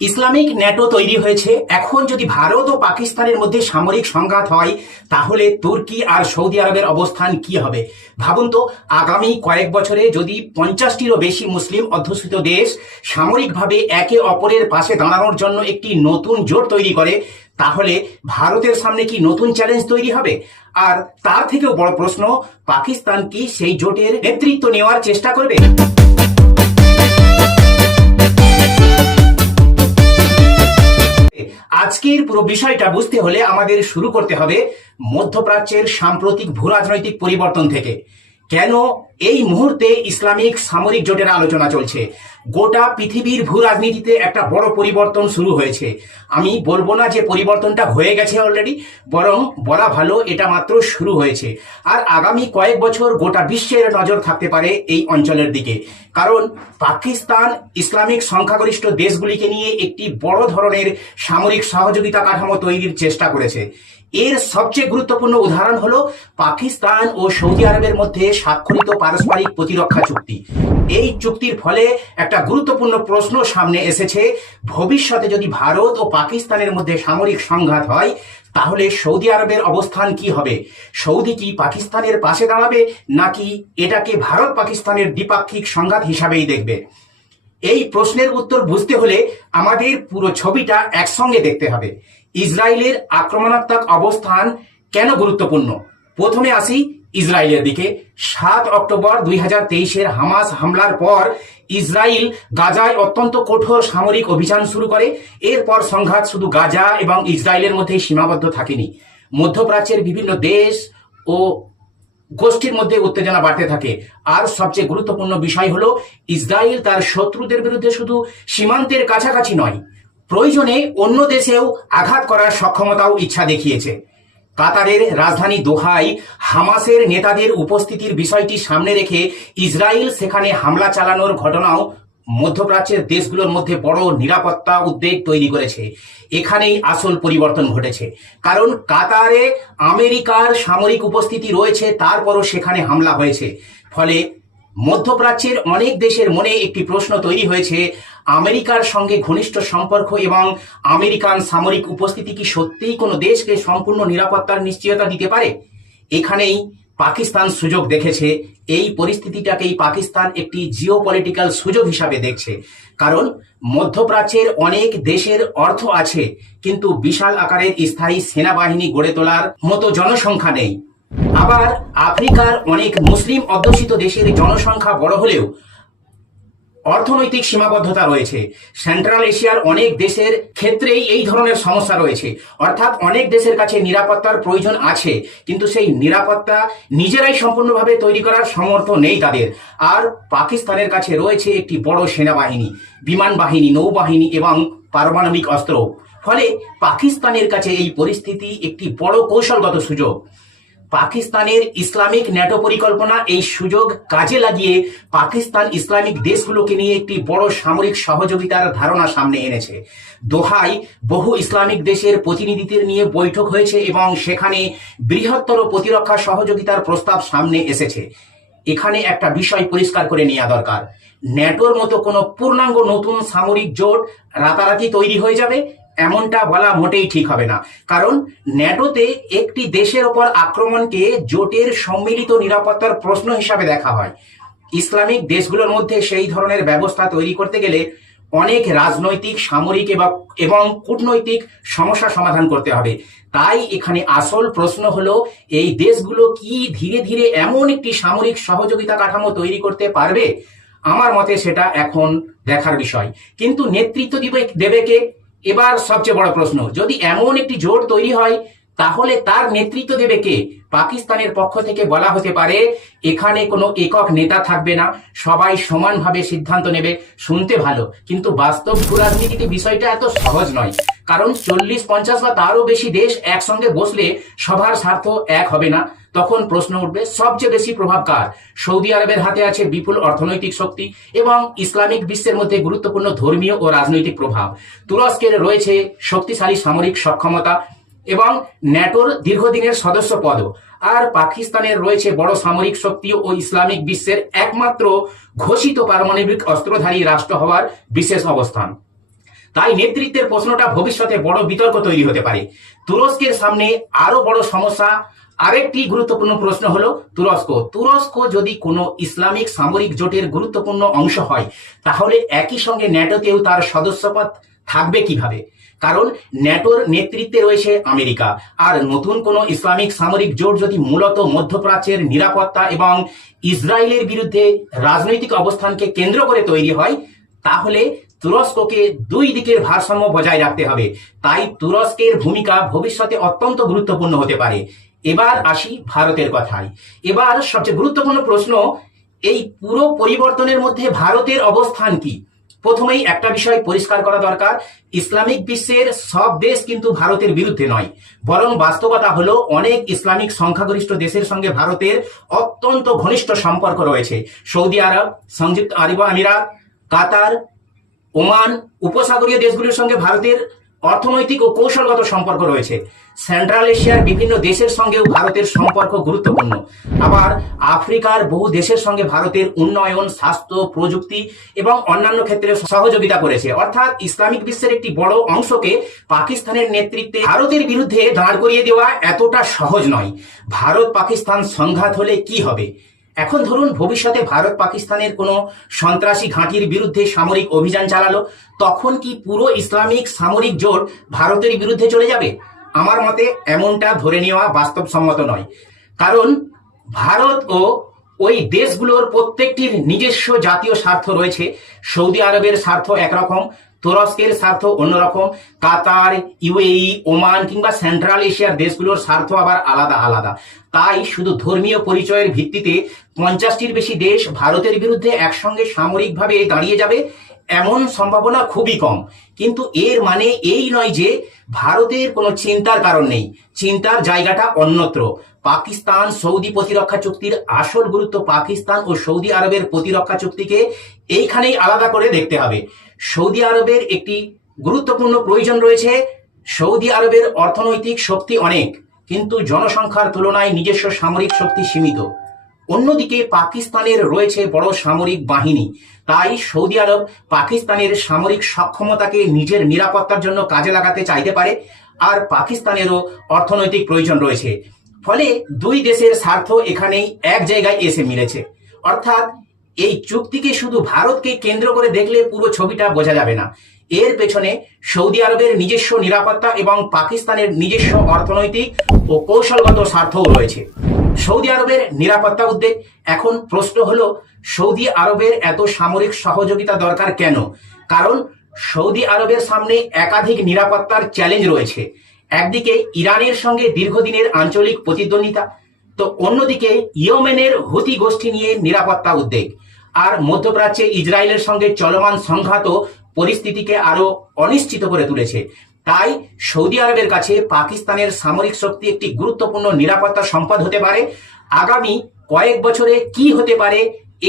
Islamic NATO তৈরি হয়েছে। এখন যদি ভারত ও পাকিস্তানের মধ্যে সামরিক সংঘাত হয়, তাহলে তুর্কি আর সৌদি আরবের অবস্থান কি হবে? ভাবুন তো, আগামী কয়েক বছরে যদি 50টিরও বেশি মুসলিম অধ্যুষিত দেশ সামরিকভাবে একে অপরের পাশে দাঁড়ানোর জন্য একটি নতুন জোট তৈরি করে, তাহলে ভারতের সামনে কি নতুন চ্যালেঞ্জ তৈরি হবে? আর তার থেকেও বড় প্রশ্ন, পাকিস্তান কি সেই জোটের নেতৃত্ব নেওয়ার চেষ্টা করবে? আজকের পুরো বিষয়টা বুঝতে হলে আমাদের শুরু করতে হবে মধ্যপ্রাচ্যের সাম্প্রতিক ভূরাজনৈতিক পরিবর্তন থেকে। কেন এই মুহূর্তে ইসলামিক সামরিক জোটের আলোচনা চলছে? গোটা পৃথিবীর ভূ রাজনীতিতে একটা বড় পরিবর্তন শুরু হয়েছে। আমি বলবো না যে পরিবর্তনটা হয়ে গেছে অলরেডি, বরং বলা ভালো এটা মাত্র শুরু হয়েছে। আর আগামী কয়েক বছর গোটা বিশ্বের নজর থাকতে পারে এই অঞ্চলের দিকে, কারণ পাকিস্তান ইসলামিক সংখ্যাগরিষ্ঠ দেশগুলিকে নিয়ে একটি বড় ধরনের সামরিক সহযোগিতা কাঠামো তৈরির চেষ্টা করেছে। এর সবচেয়ে গুরুত্বপূর্ণ উদাহরণ হলো পাকিস্তান ও সৌদি আরবের মধ্যে স্বাক্ষরিত পারস্পরিক প্রতিরক্ষা চুক্তি। এই চুক্তির ফলে একটা গুরুত্বপূর্ণ প্রশ্ন সামনে এসেছে, ভবিষ্যতে যদি ভারত ও পাকিস্তানের মধ্যে সামরিক সংঘাত হয়, তাহলে সৌদি আরবের অবস্থান কি হবে? সৌদি কি পাকিস্তানের পাশে দাঁড়াবে, নাকি এটাকে ভারত পাকিস্তানের দ্বিপাক্ষিক সংঘাত হিসাবেই দেখবে? এই প্রশ্নের উত্তর বুঝতে হলে আমাদের পুরো ছবিটা একসঙ্গে দেখতে হবে। ইসরায়েলের আক্রমণাত্মক অবস্থান কেন গুরুত্বপূর্ণ? প্রথমে আসি ইসরায়েলের দিকে। 7 অক্টোবর 2023-এর হামাস হামলার পর ইসরায়েল গাজায় অত্যন্ত কঠোর সামরিক অভিযান শুরু করে। এরপর সংঘাত শুধু গাজা এবং ইসরায়েলের মধ্যেই সীমাবদ্ধ থাকেনি, মধ্যপ্রাচ্যের বিভিন্ন দেশ ও গোষ্ঠীর মধ্যে উত্তেজনা বাড়তে থাকে। আর সবচেয়ে গুরুত্বপূর্ণ বিষয় হলো, ইসরায়েল তার শত্রুদের বিরুদ্ধে শুধু সীমান্তের কাছাকাছি নয়, প্রয়োজনে অন্য দেশেও আঘাত করার সক্ষমতাও ইচ্ছা দেখিয়েছে। কাতারের রাজধানী দোহায় হামাসের নেতাদের উপস্থিতির বিষয়টি সামনে রেখে ইসরায়েল সেখানে হামলা চালানোর ঘটনাও মধ্যপ্রাচ্যের দেশগুলোর মধ্যে বড় নিরাপত্তা উদ্বেগ তৈরি করেছে। এখানেই আসল পরিবর্তন ঘটেছে, কারণ কাতারে আমেরিকার সামরিক উপস্থিতি রয়েছে, তারপরও সেখানে হামলা হয়েছে। ফলে মধ্যপ্রাচ্যের অনেক দেশের মনে একটি প্রশ্ন তৈরি হয়েছে, আমেরিকার সঙ্গে ঘনিষ্ঠ সম্পর্ক এবং আমেরিকান সামরিক উপস্থিতি কি সত্যিই কোনো দেশকে সম্পূর্ণ নিরাপত্তার নিশ্চয়তা দিতে পারে? এখানেই পাকিস্তান সুযোগ দেখেছে। এই পরিস্থিতিটাকেই পাকিস্তান একটি জিওপলিটিক্যাল সুযোগ হিসাবে দেখছে, কারণ মধ্যপ্রাচ্যের অনেক দেশের অর্থ আছে, কিন্তু বিশাল আকারের স্থায়ী সেনাবাহিনী গড়ে তোলার মতো জনসংখ্যা নেই। আবার আফ্রিকার অনেক মুসলিম অধ্যুষিত দেশের জনসংখ্যা বড় হলেও অর্থনৈতিক সীমাবদ্ধতা রয়েছে। সেন্ট্রাল এশিয়ার অনেক দেশের ক্ষেত্রেই এই ধরনের সমস্যা রয়েছে, অর্থাৎ অনেক দেশের কাছে নিরাপত্তার প্রয়োজন আছে, কিন্তু সেই নিরাপত্তা নিজেরাই সম্পূর্ণভাবে তৈরি করার সামর্থ্য নেই তাদের। আর পাকিস্তানের কাছে রয়েছে একটি বড় সেনাবাহিনী, বিমান বাহিনী, নৌবাহিনী এবং পারমাণবিক অস্ত্র। ফলে পাকিস্তানের কাছে এই পরিস্থিতি একটি বড় কৌশলগত সুযোগ। পাকিস্তানের ইসলামিক ন্যাটো পরিকল্পনা এই সুযোগ কাজে লাগিয়ে পাকিস্তান ইসলামিক দেশগুলোকে নিয়ে একটি বড় সামরিক সহযোগিতার ধারণা সামনে এনেছে। দোহায় বহু ইসলামিক দেশের প্রতিনিধিদের নিয়ে বৈঠক হয়েছে এবং সেখানে বৃহত্তর প্রতিরক্ষা সহযোগিতার প্রস্তাব সামনে এসেছে। এখানে একটা বিষয় পরিষ্কার করে নেওয়া দরকার, ন্যাটোর মতো কোনো পূর্ণাঙ্গ নতুন সামরিক জোট রাতারাতি তৈরি হয়ে যাবে এমনটা বলা মোটেই ঠিক হবে না, কারণ ন্যাটোতে একটি দেশের ওপর আক্রমণকে জোটের সম্মিলিত নিরাপত্তার প্রশ্ন হিসাবে দেখা হয়। ইসলামিক দেশগুলোর মধ্যে সেই ধরনের ব্যবস্থা তৈরি করতে গেলে অনেক রাজনৈতিক, সামরিক এবং কূটনৈতিক সমস্যা সমাধান করতে হবে। তাই এখানে আসল প্রশ্ন হলো, এই দেশগুলো কি ধীরে ধীরে এমন একটি সামরিক সহযোগিতা কাঠামো তৈরি করতে পারবে? আমার মতে সেটা এখন দেখার বিষয়। কিন্তু নেতৃত্ব দেবে কে? এবার সবচেয়ে বড় প্রশ্ন, যদি এমন একটি জোট তৈরি হয়, তাহলে তার নেতৃত্ব দেবে কে? পাকিস্তানের পক্ষ থেকে বলা হতে পারে, এখানে কোনো একক নেতা থাকবে না, সবাই সমানভাবে সিদ্ধান্ত নেবে। শুনতে ভালো, কিন্তু বাস্তব রাজনীতিতে বিষয়টা এত সহজ নয়, কারণ 40-50 বা তারও বেশি দেশ একসঙ্গে বসলে সবার স্বার্থ এক হবে না। তখন প্রশ্ন উঠবে, সবচেয়ে বেশি প্রভাব কার? সৌদি আরবের হাতে আছে বিপুল অর্থনৈতিক শক্তি এবং ইসলামিক বিশ্বের মধ্যে গুরুত্বপূর্ণ ধর্মীয় ও রাজনৈতিক প্রভাব। তুরস্কের রয়েছে শক্তিশালী সামরিক সক্ষমতা এবং ন্যাটোর দীর্ঘদিনের সদস্য পদও। আর পাকিস্তানের রয়েছে বড় সামরিক শক্তি ও ইসলামিক বিশ্বের একমাত্র ঘোষিত পারমাণবিক অস্ত্রধারী রাষ্ট্র হওয়ার বিশেষ অবস্থান। তাই নেতৃত্বের প্রশ্নটা ভবিষ্যতে বড় বিতর্ক তৈরি হতে পারে। তুরস্কের সামনে আরো বড় সমস্যা, আরেকটি গুরুত্বপূর্ণ প্রশ্ন হলো তুরস্ক। তুরস্ক যদি কোনো ইসলামিক সামরিক জোটের গুরুত্বপূর্ণ অংশ হয়, তাহলে একই সঙ্গে ন্যাটোতেও তার সদস্যপদ থাকবে কিভাবে? কারণ ন্যাটোর নেতৃত্বে রয়েছে আমেরিকা, আর নতুন কোনো ইসলামিক সামরিক জোট যদি মূলত মধ্যপ্রাচ্যের নিরাপত্তা এবং ইসরায়েলের বিরুদ্ধে রাজনৈতিক অবস্থানকে কেন্দ্র করে তৈরি হয়, তাহলে তুরস্ককে দুই দিকের ভারসাম্য বজায় রাখতে হবে। তাই তুরস্কের ভূমিকা ভবিষ্যতে অত্যন্ত গুরুত্বপূর্ণ হতে পারে। এবার আসি ভারতের কথায়। এবার সবচেয়ে গুরুত্বপূর্ণ প্রশ্ন, এই পুরো পরিবর্তনের মধ্যে ভারতের অবস্থান কি? প্রথমেই একটা বিষয় পরিষ্কার করা দরকার, ইসলামিক বিশ্বের সব দেশ কিন্তু ভারতের বিরুদ্ধে নয়, বরং বাস্তবতা হলো অনেক ইসলামিক সংখ্যাগরিষ্ঠ দেশের সঙ্গে ভারতের অত্যন্ত ঘনিষ্ঠ সম্পর্ক রয়েছে। সৌদি আরব, সংযুক্ত আরব আমিরাত, কাতার, ওমান, উপসাগরীয় দেশগুলির সঙ্গে ভারতের অর্থনৈতিক ও কৌশলগত সম্পর্ক রয়েছে। সেন্ট্রাল এশিয়ার বিভিন্ন দেশের সঙ্গেও ভারতের সম্পর্ক গুরুত্বপূর্ণ। আবার আফ্রিকার বহু দেশের সঙ্গে ভারতের উন্নয়ন, স্বাস্থ্য, প্রযুক্তি এবং অন্যান্য ক্ষেত্রে সহযোগিতা করেছে। অর্থাৎ ইসলামিক বিশ্বের একটি বড় অংশকে পাকিস্তানের নেতৃত্বে ভারতের বিরুদ্ধে দাঁড় করিয়ে দেওয়া এতটা সহজ নয়। ভারত পাকিস্তান সংঘাত হলে কি হবে? এখন ধরুন ভবিষ্যতে ভারত পাকিস্তানের কোনো সন্ত্রাসী ঘাঁটির বিরুদ্ধে সামরিক অভিযান চালালো, তখন কি পুরো ইসলামিক সামরিক জোট ভারতের বিরুদ্ধে চলে যাবে? আমার মতে এমনটা ধরে নেওয়া বাস্তবসম্মত নয়। কারণ ভারত ও ওই দেশগুলোর প্রত্যেকটির নিজস্ব জাতীয় স্বার্থ রয়েছে। সৌদি আরবের স্বার্থ একরকম, তুরস্কের স্বার্থ অন্যরকম, কাতার, ইউএই, ওমান কিংবা সেন্ট্রাল এশিয়ার দেশগুলোর স্বার্থ আবার আলাদা আলাদা। তাই শুধু ধর্মীয় পরিচয়ের ভিত্তিতে 50টির বেশি দেশ ভারতের বিরুদ্ধে একসঙ্গে সামরিকভাবে দাঁড়িয়ে যাবে এমন সম্ভাবনা খুবই কম। কিন্তু এর মানে এই নয় যে ভারতের কোনো চিন্তার কারণ নেই। চিন্তার জায়গাটা অন্যত্র। পাকিস্তান সৌদি প্রতিরক্ষা চুক্তির আসল গুরুত্ব পাকিস্তান ও সৌদি আরবের প্রতিরক্ষা চুক্তিকে এইখানেই আলাদা করে দেখতে হবে। সৌদি আরবের একটি গুরুত্বপূর্ণ প্রয়োজন রয়েছে। সৌদি আরবের অর্থনৈতিক শক্তি অনেক, কিন্তু জনসংখ্যার তুলনায় নিজস্ব সামরিক শক্তি সীমিত। অন্যদিকে পাকিস্তানের রয়েছে বড় সামরিক বাহিনী। তাই সৌদি আরব পাকিস্তানের সামরিক সক্ষমতাকে নিজের নিরাপত্তার জন্য কাজে লাগাতে চাইতে পারে, আর পাকিস্তানেরও অর্থনৈতিক প্রয়োজন রয়েছে। ফলে দুই দেশের স্বার্থ এখানেই এক জায়গায় এসে মিলেছে। অর্থাৎ এই চুক্তিকে শুধু ভারতকে কেন্দ্র করে দেখলে পুরো ছবিটা বোঝা যাবে না। এর পেছনে সৌদি আরবের নিজস্ব নিরাপত্তা এবং পাকিস্তানের নিজস্ব অর্থনৈতিক ও কৌশলগত স্বার্থও রয়েছে। সৌদি আরবের নিরাপত্তা উদ্বেগ। এখন প্রশ্ন হলো, সৌদি আরবের এত সামরিক সহযোগিতা দরকার কেন? কারণ সৌদি আরবের সামনে একাধিক নিরাপত্তার চ্যালেঞ্জ রয়েছে। একদিকে ইরানের সঙ্গে দীর্ঘদিনের আঞ্চলিক প্রতিদ্বন্দ্বিতা, তো অন্যদিকে ইয়েমেনের হুতি গোষ্ঠী নিয়ে নিরাপত্তা উদ্বেগ, আর মধ্যপ্রাচ্যে ইসরায়েলের সঙ্গে চলমান সংঘাত পরিস্থিতিকে আরো অনিশ্চিত করে তুলেছে। তাই সৌদি আরবের কাছে পাকিস্তানের সামরিক শক্তি একটি গুরুত্বপূর্ণ নিরাপত্তা সম্পদ হতে পারে। আগামী কয়েক বছরে কি হতে পারে,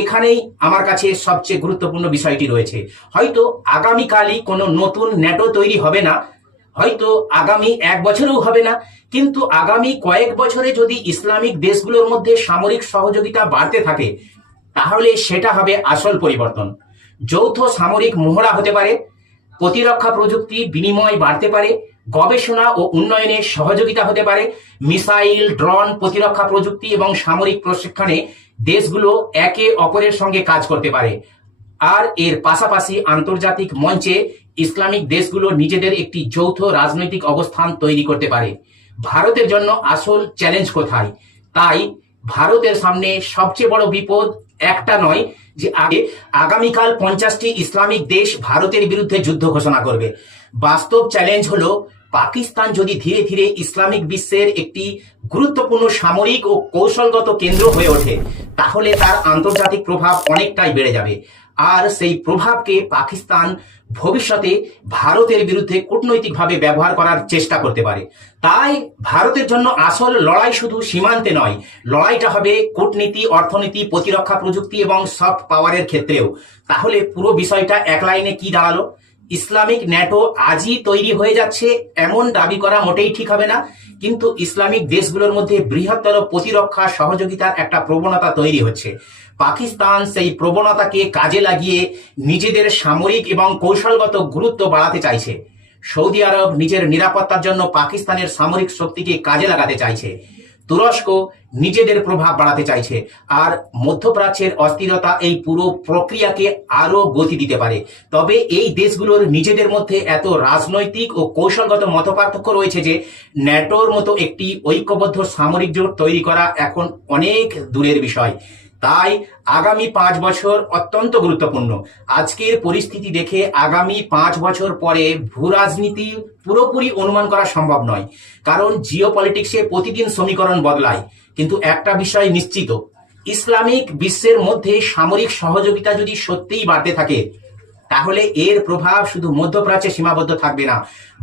এখানেই আমার কাছে সবচেয়ে গুরুত্বপূর্ণ বিষয়টি রয়েছে। হয়তো আগামীকালই কোনো নতুন ন্যাটো তৈরি হবে না, হয়তো আগামী 1 বছরেও হবে না, কিন্তু আগামী কয়েক বছরে যদি ইসলামিক দেশগুলোর মধ্যে সামরিক সহযোগিতা বাড়তে থাকে, তাহলে সেটা হবে আসল পরিবর্তন। যৌথ সামরিক মহড়া হতে পারে, প্রতিরক্ষা প্রযুক্তি বিনিময় বাড়তে পারে, গবেষণা ও উন্নয়নে সহযোগিতা হতে পারে, মিসাইল, ড্রোন, প্রতিরক্ষা প্রযুক্তি এবং সামরিক প্রশিক্ষণে দেশগুলো একে অপরের সঙ্গে কাজ করতে পারে। আর এর পাশাপাশি আন্তর্জাতিক মঞ্চে ইসলামিক দেশগুলো নিজেদের একটি যৌথ রাজনৈতিক অবস্থান তৈরি করতে পারে। ভারতের জন্য আসল চ্যালেঞ্জ কোথায়? তাই ভারতের সামনে সবচেয়ে বড় বিপদ একটা নয় যে আগামীকাল 50টি ইসলামিক দেশ ভারতের বিরুদ্ধে যুদ্ধ ঘোষণা করবে। বাস্তব চ্যালেঞ্জ হলো, পাকিস্তান যদি ধীরে ধীরে ইসলামিক বিশ্বের একটি গুরুত্বপূর্ণ সামরিক ও কৌশলগত কেন্দ্র হয়ে ওঠে, তাহলে তার আন্তর্জাতিক প্রভাব অনেকটাই বেড়ে যাবে। আর সেই প্রভাবকে পাকিস্তান ভবিষ্যতে ভারতের বিরুদ্ধে কূটনৈতিকভাবে ব্যবহার করার চেষ্টা করতে পারে। তাই ভারতের জন্য আসল লড়াই শুধু সীমান্তে নয়, লড়াইটা হবে কূটনীতি, অর্থনীতি, প্রতিরক্ষা প্রযুক্তি এবং সফট পাওয়ারের ক্ষেত্রেও। তাহলে পুরো বিষয়টা এক লাইনে কি দাঁড়ালো? ইসলামিক ন্যাটো আজই তৈরি হয়ে যাচ্ছে এমন দাবি করা মোটেই ঠিক হবে না। কিন্তু ইসলামিক দেশগুলোর মধ্যে বৃহত্তর প্রতিরক্ষা সহযোগিতার একটা প্রবণতা তৈরি হচ্ছে। পাকিস্তান সেই প্রবণতাকে কাজে লাগিয়ে নিজেদের সামরিক এবং কৌশলগত গুরুত্ব বাড়াতে চাইছে। সৌদি আরব নিজের নিরাপত্তার জন্য পাকিস্তানের সামরিক শক্তিকে কাজে লাগাতে চাইছে। তুরস্ক নিজেদের প্রভাব বাড়াতে চাইছে। আর মধ্যপ্রাচ্যের অস্থিরতা এই পুরো প্রক্রিয়াকে আরো গতি দিতে পারে। তবে এই দেশগুলোর নিজেদের মধ্যে এত রাজনৈতিক ও কৌশলগত মতপার্থক্য রয়েছে যে ন্যাটোর মতো একটি ঐক্যবদ্ধ সামরিক জোট তৈরি করা এখন অনেক দূরের বিষয়। তাই আগামী 5 বছর অত্যন্ত গুরুত্বপূর্ণ। আজকের পরিস্থিতি দেখে আগামী 5 বছর পরে ভূরাজনীতি পুরোপুরি অনুমান করা সম্ভব নয়, কারণ জিও পলিটিক্সে প্রতিদিন সমীকরণ বদলায়। কিন্তু একটা বিষয় নিশ্চিত, ইসলামিক বিশ্বের মধ্যে সামরিক সহযোগিতা যদি সত্যিই বাড়তে থাকে, তাহলে এর প্রভাব শুধু মধ্যপ্রাচ্যে সীমাবদ্ধ থাকবে না,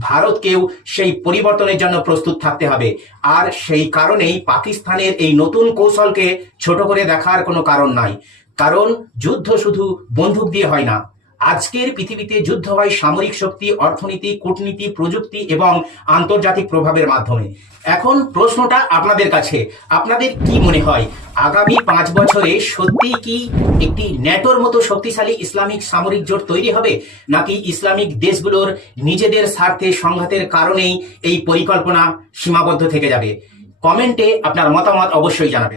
ভারতকেও সেই পরিবর্তনের জন্য প্রস্তুত থাকতে হবে। আর সেই কারণেই পাকিস্তানের এই নতুন কৌশলকে ছোট করে দেখার কোনো কারণ নাই, কারণ যুদ্ধ শুধু বন্দুক দিয়ে হয় না। আজকের পৃথিবীতে যুদ্ধ হয় সামরিক শক্তি, অর্থনীতি, কূটনীতি, প্রযুক্তি এবং আন্তর্জাতিক প্রভাবের মাধ্যমে। এখন প্রশ্নটা আপনাদের কাছে, আপনাদের কি মনে হয় আগামী 5 বছরে সত্যিই কি একটি ন্যাটোর মতো শক্তিশালী ইসলামিক সামরিক জোট তৈরি হবে, নাকি ইসলামিক দেশগুলোর নিজেদের স্বার্থে সংঘাতের কারণেই এই পরিকল্পনা সীমাবদ্ধ থেকে যাবে? কমেন্টে আপনার মতামত অবশ্যই জানাবেন।